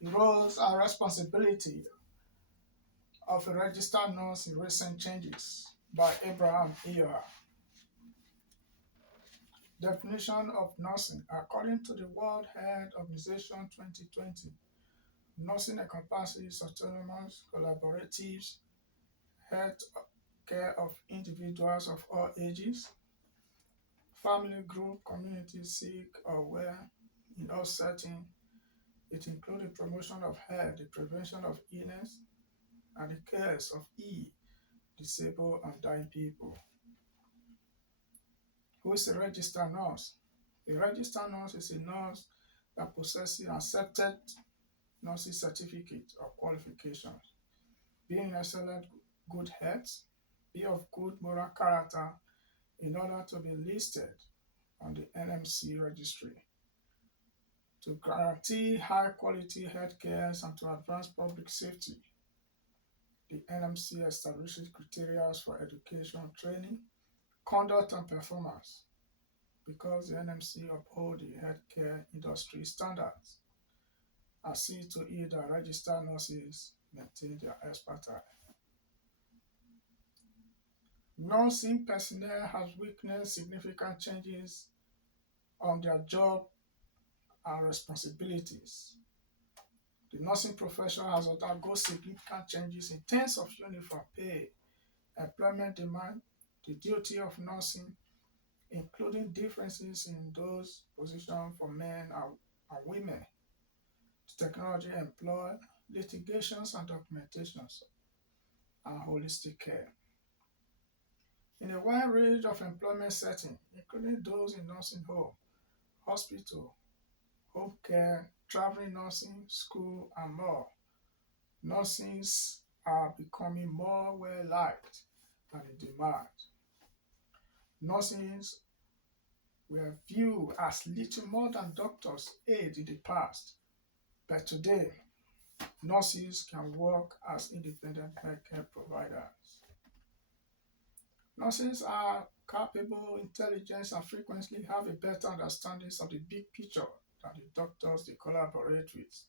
The roles and responsibility of a registered nurse in recent changes by Abraham Eoha. Definition of nursing. According to the World Health Organization 2020, nursing encompasses autonomous, collaborative health care of individuals of all ages, family group, community sick or well in all settings. It includes the promotion of health, the prevention of illness, and the cares of disabled and dying people. Who is a registered nurse? A registered nurse is a nurse that possesses an accepted nursing certificate or qualifications, be in excellent good health, be of good moral character in order to be listed on the NMC registry. To guarantee high quality health care and to advance public safety, the NMC establishes criteria for education, training, conduct, and performance because the NMC uphold the healthcare industry standards and see to it that registered nurses maintain their expertise. Nursing personnel has witnessed significant changes on their job and responsibilities. The nursing profession has undergone significant changes in terms of uniform pay, employment demand, the duty of nursing, including differences in those positions for men and women, the technology employed, litigations and documentations, and holistic care. In a wide range of employment settings, including those in nursing home, hospital, home care, traveling nursing, school, and more, nurses are becoming more well liked and in demand. Nurses were viewed as little more than doctors' aides in the past, but today, nurses can work as independent healthcare providers. Nurses are capable, intelligent, and frequently have a better understanding of the big picture than the doctors they collaborate with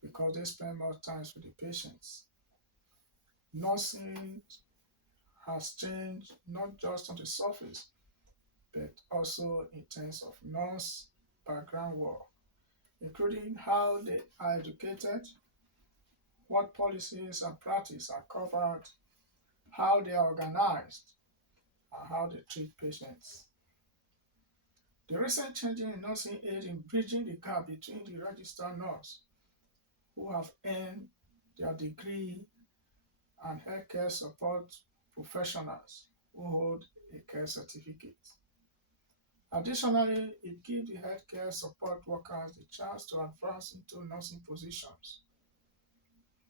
because they spend more time with the patients. Nursing has changed not just on the surface, but also in terms of nurse background work, including how they are educated, what policies and practice are covered, how they are organized, and how they treat patients. The recent changes in nursing aid in bridging the gap between the registered nurse who have earned their degree and healthcare support professionals who hold a care certificate. Additionally, it gives the healthcare support workers the chance to advance into nursing positions,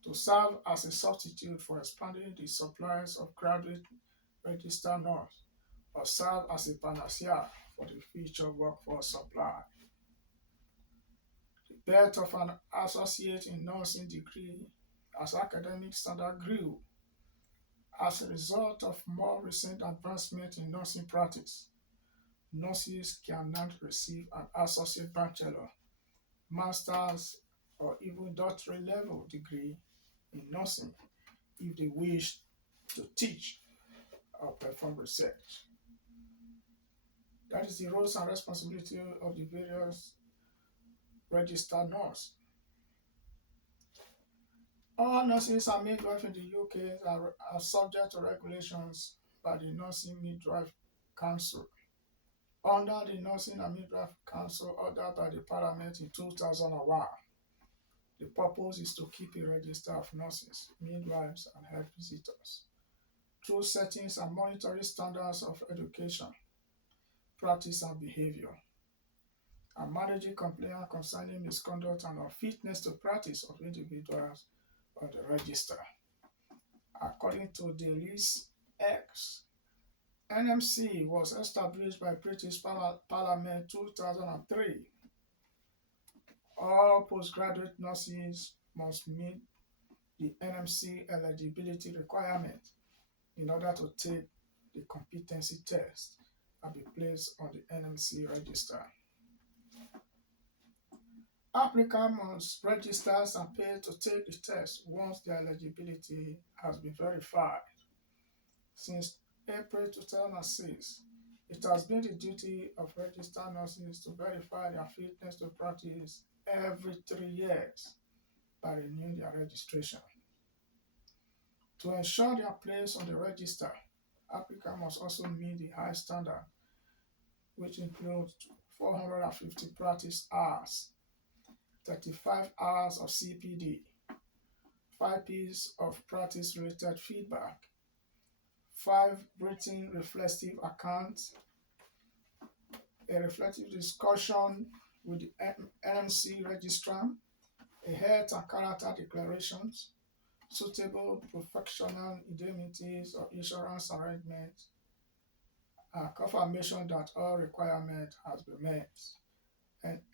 to serve as a substitute for expanding the supplies of graduate registered nurse, or serve as a panacea for the future workforce supply. The birth of an associate in nursing degree as academic standard grew as a result of more recent advancement in nursing practice. Nurses can now receive an associate bachelor, master's, or even doctorate level degree in nursing if they wish to teach or perform research. That is the roles and responsibility of the various registered nurse. All nurses and midwives in the UK are subject to regulations by the Nursing Midwife Council. Under the Nursing and Midwife Council ordered by the Parliament in 2001, the purpose is to keep a register of nurses, midwives, and health visitors through settings and monitoring standards of education, practice, and behavior, and managing complaints concerning misconduct and unfitness to practice of individuals on the register. According to the list X, NMC was established by British Parliament 2003. All postgraduate nurses must meet the NMC eligibility requirement in order to take the competency test and be placed on the NMC register. Applicants must register and pay to take the test once their eligibility has been verified. Since April 2006, it has been the duty of registered nurses to verify their fitness to practice every 3 years by renewing their registration. To ensure their place on the register, applicants must also meet the high standard, which includes 450 practice hours, 35 hours of CPD, 5 pieces of practice-related feedback, 5 written reflective accounts, a reflective discussion with the NMC registrar, a health and character declarations, suitable professional indemnities or insurance arrangements, and confirmation that all requirements has been met.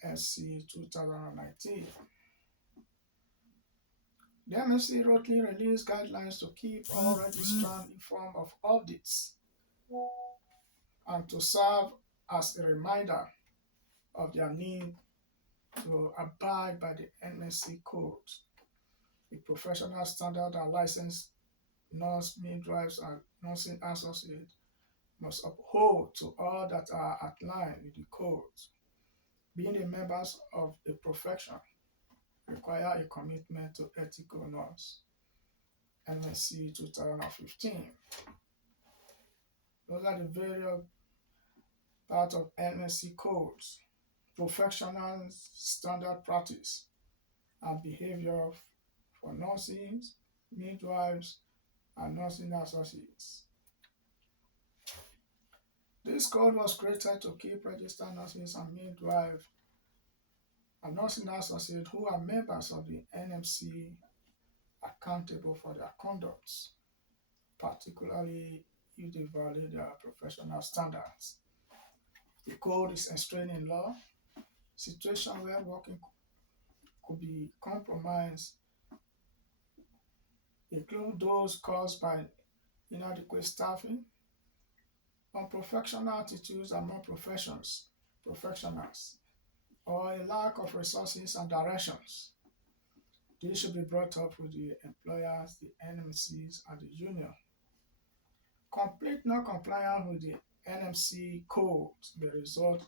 NSC 2019. The MFC routinely released guidelines to keep all registrants informed of audits and to serve as a reminder of their need to abide by the NSC code, the professional standard and licensed nurse, midwives, and nursing associates must uphold to all that are outlined in the code. Being a members of the profession require a commitment to ethical norms. NSC 2015. Those are the various parts of NSC codes, professional standard practice and behavior for nurses, midwives, and nursing associates. This code was created to keep registered nurses and midwives and nursing associates who are members of the NMC accountable for their conducts, particularly if they violate their professional standards. The code is enshrined in law. Situations where working could be compromised include those caused by inadequate staffing, unprofessional attitudes among professionals, or a lack of resources and directions. These should be brought up with the employers, the NMCs, and the union. Complete non-compliance with the NMC code may result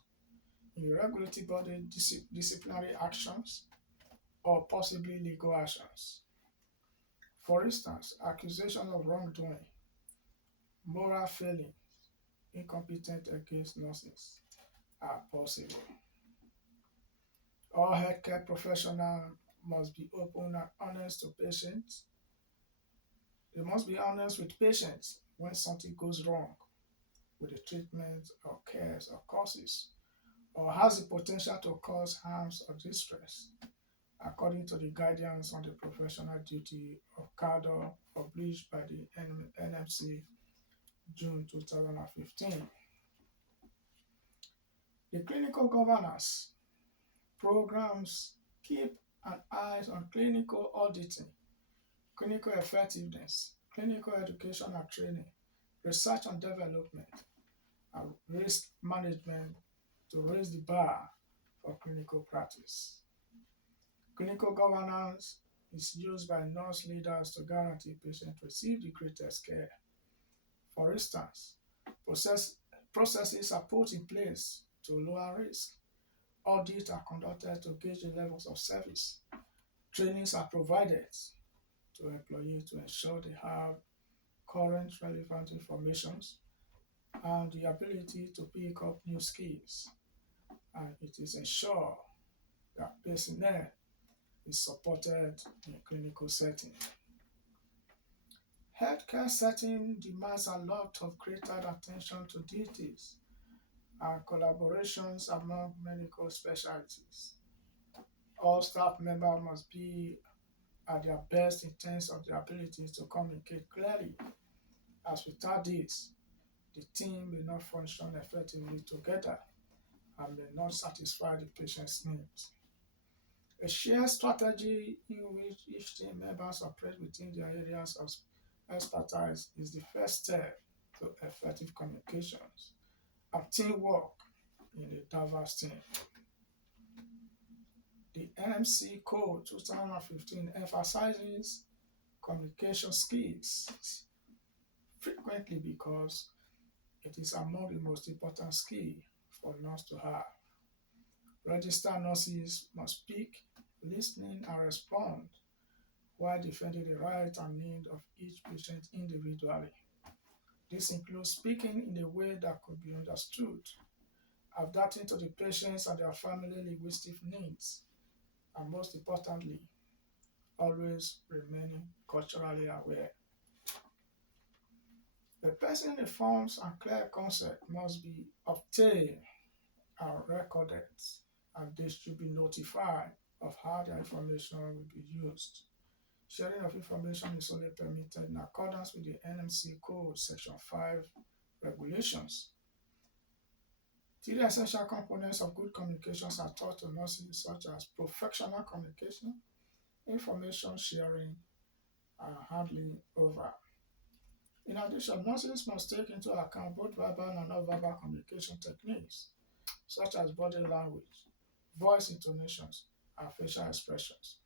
in regulatory body disciplinary actions or possibly legal actions. For instance, accusation of wrongdoing, moral failing, incompetent against nurses are possible. All healthcare professionals must be open and honest to patients. They must be honest with patients when something goes wrong with the treatment or cares or causes, or has the potential to cause harms or distress, according to the guidance on the professional duty of candor published by the NMC June 2015. The clinical governance programs keep an eye on clinical auditing, clinical effectiveness, clinical education and training, research and development, and risk management to raise the bar for clinical practice. Clinical governance is used by nurse leaders to guarantee patients receive the greatest care. For instance, processes are put in place to lower risk. Audits are conducted to gauge the levels of service. Trainings are provided to employees to ensure they have current relevant information and the ability to pick up new skills. And it is ensured that personnel is supported in clinical setting. Healthcare setting demands a lot of greater attention to details and collaborations among medical specialties. All staff members must be at their best in terms of their ability to communicate clearly, as without this, the team may not function effectively together and may not satisfy the patient's needs. A shared strategy in which each team members operate within their areas of expertise is the first step to effective communications and teamwork in a diverse team. The NMC Code 2015 emphasizes communication skills frequently because it is among the most important skills for nurse to have. Registered nurses must speak, listen, and respond while defending the rights and needs of each patient individually. This includes speaking in a way that could be understood, adapting to the patient's and their family linguistic needs, and most importantly, always remaining culturally aware. The person informs and clear consent must be obtained and recorded, and they should be notified of how their information will be used. Sharing of information is only permitted in accordance with the NMC Code Section 5 regulations. Three essential components of good communications are taught to nurses, such as professional communication, information sharing, and handling over. In addition, nurses must take into account both verbal and non-verbal communication techniques, such as body language, voice intonations, and facial expressions.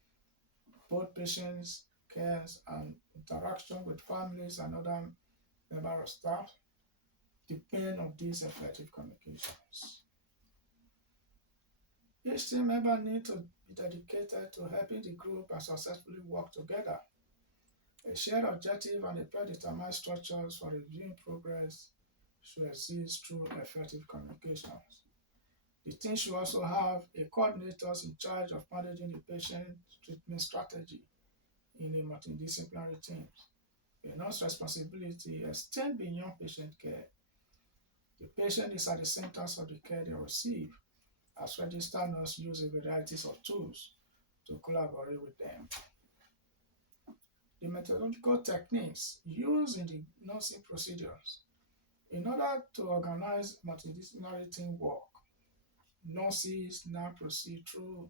Both patients, cares, and interaction with families and other members of staff depend on these effective communications. Each team member needs to be dedicated to helping the group and successfully work together. A shared objective and a predetermined structures for reviewing progress should exist through effective communications. The team should also have a coordinator in charge of managing the patient treatment strategy in a multidisciplinary team. A nurse's responsibility extends beyond patient care. The patient is at the center of the care they receive, as registered nurses use a variety of tools to collaborate with them. The methodological techniques used in the nursing procedures. In order to organize multidisciplinary teamwork, nurses now proceed through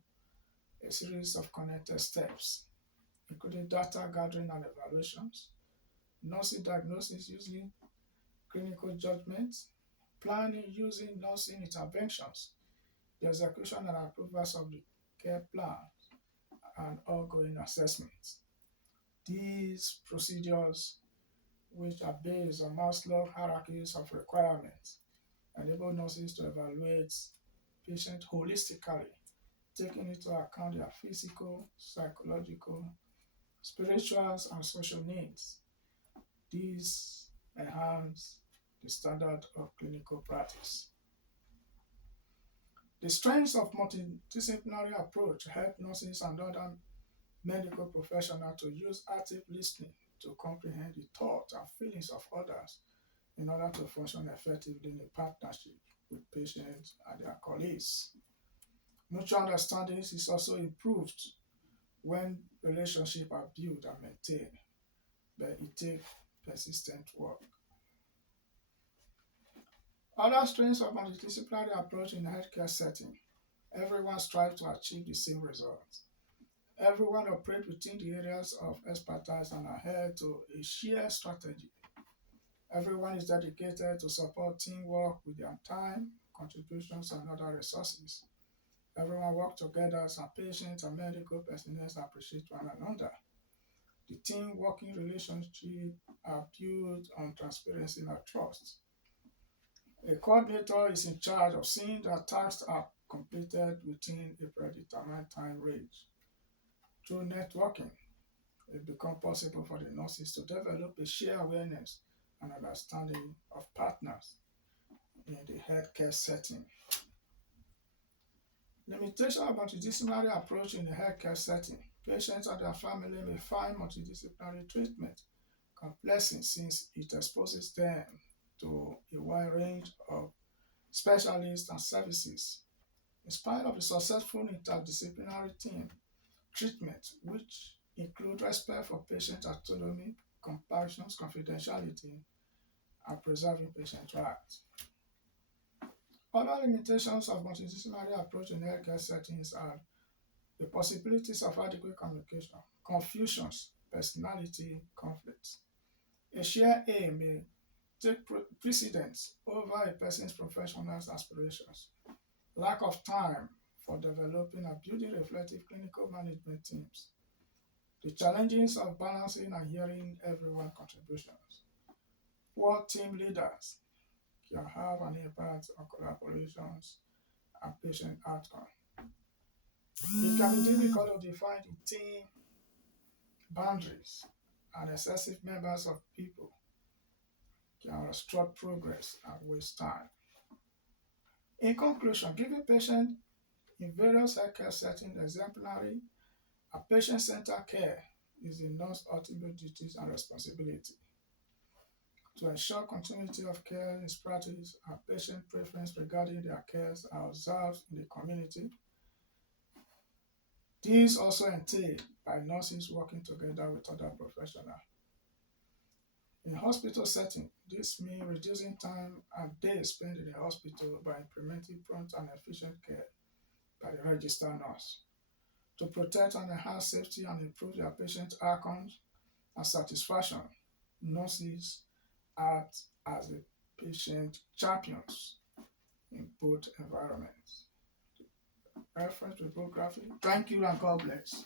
a series of connected steps, including data gathering and evaluations, nursing diagnosis using clinical judgment, planning using nursing interventions, the execution and approvals of the care plan, and ongoing assessments. These procedures, which are based on Maslow hierarchies of requirements, enable nurses to evaluate patients holistically, taking into account their physical, psychological, spiritual, and social needs. These enhance the standard of clinical practice. The strengths of multidisciplinary approach help nurses and other medical professionals to use active listening to comprehend the thoughts and feelings of others in order to function effectively in a partnership with patients and their colleagues. Mutual understanding is also improved when relationships are built and maintained, but it takes persistent work. Other strengths of multidisciplinary approach in a healthcare setting. Everyone strives to achieve the same results. Everyone operates within the areas of expertise and adhere to a shared strategy. Everyone is dedicated to support teamwork with their time, contributions, and other resources. Everyone works together as patients and medical personnel appreciate one another. The team working relationships are built on transparency and trust. A coordinator is in charge of seeing that tasks are completed within a predetermined time range. Through networking, it becomes possible for the nurses to develop a shared awareness and understanding of partners in the healthcare setting. Limitation of multidisciplinary approach in the healthcare setting. Patients and their family may find multidisciplinary treatment complexing since it exposes them to a wide range of specialists and services. In spite of the successful interdisciplinary team treatment, which include respect for patient autonomy, compassion, confidentiality, and preserving patient rights. Other limitations of multidisciplinary approach in healthcare settings are the possibilities of adequate communication, confusions, personality conflicts. A shared aim may take precedence over a person's professional aspirations. Lack of time for developing and building reflective clinical management teams. The challenges of balancing and hearing everyone's contributions. Poor team leaders can have an impact on collaborations and patient outcome. It can be difficult to define the team boundaries, and excessive members of people can obstruct progress and waste time. In conclusion, giving patients in various healthcare settings exemplary and patient-centered care is the nurse's ultimate duties and responsibility. To ensure continuity of care is practice and patient preference regarding their cares are observed in the community. These also entailed by nurses working together with other professionals. In hospital setting, this means reducing time and days spent in the hospital by implementing prompt and efficient care by the registered nurse. To protect and enhance safety and improve their patient outcomes and satisfaction, nurses act as a patient champions in both environments. Reference bibliography. Thank you and God bless.